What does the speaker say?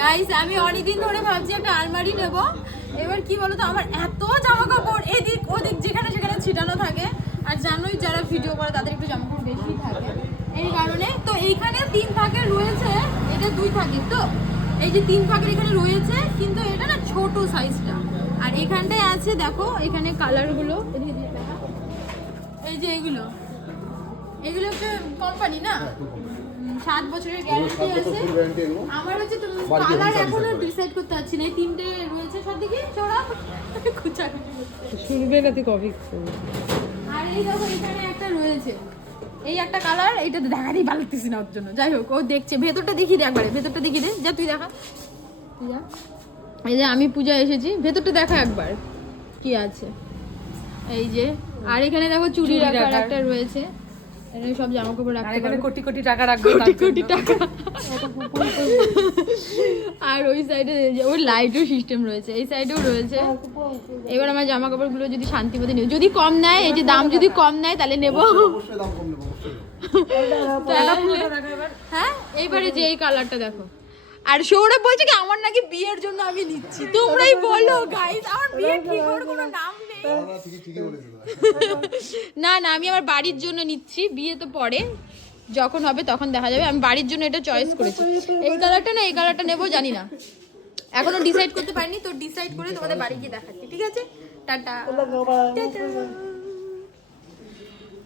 Guys আমি অনেকদিন ধরে ভাবছি একটা আলমারি নেব। এবার কি বলতো, আমার এত জামা কাপড় এদিক ওদিক যেখানে সেখানে ছিটানো থাকে, আর জানোই যারা ভিডিও করে তাদের একটু জামা কাপড় বেশি থাকে, এই কারণে তো এইখানে 3 ভাগের রয়েছে, এটা 2 ভাগের। তো এই যে 3 ভাগের এখানে রয়েছে, কিন্তু এটা না ছোট সাইজটা। আর এখানটায় আছে দেখো, এখানে কালারগুলো এই যে এগুলো হচ্ছে কোম্পানি না, 7 বছরের গ্যারান্টি আছে। আমার হচ্ছে তুমি কালার এখনো ডিসাইড করতে পারছি না, এই 3টে রয়েছে সব দিকে চড়া কুচাকুচি শুনবে না তুই কবি। আর এই দেখো এখানে একটা রয়েছে, এই একটা কালার, এইটা তো দেখাতেই পারতেছি না ওর জন্য। যাই হোক, ও দেখছে। ভেতরটা দেখিয়ে দে একবারে, ভেতরটা দেখিয়ে দে, যা তুই দেখা, তুই যা। এই যে আমি পূজা এসেছি, ভেতরটা দেখা একবার কি আছে। এই যে, আর এখানে দেখো চুড়ি রাখার একটা রয়েছে, এখানে সব জামা কাপড় রাখতে পারো, কোটি কোটি টাকা রাখবে, কোটি টাকা। আর ওই সাইডে ওই লাইটও সিস্টেম রয়েছে, এই সাইডেও রয়েছে। এবার আমার জামা কাপড়গুলো যদি শান্তিমতো নেব, যদি কম নেয়, এই যে দাম যদি কম নেয় তাহলে নেব। হ্যাঁ, এইবারে যে এই কালারটা দেখো। আর সৌরভ বলছে কি আমার নাকি বিয়ের জন্য আমি নিচ্ছি। তোমরাই বলো গাইস, আমার বিয়ে ঠিক হওয়ার কোনো নাম নেই। না না, আমি আমার বাড়ির জন্য নিচ্ছি, বিয়ে তো পরে যখন হবে তখন দেখা যাবে। আমি বাড়ির জন্য এটা চয়েস করেছি। এই কালারটা না, এই কালারটা নেবো, জানি না, এখনো ডিসাইড করতে পারিনি। তো ডিসাইড করে তোমাদের বাড়ি গিয়ে দেখাচ্ছি, ঠিক আছে? টাটা।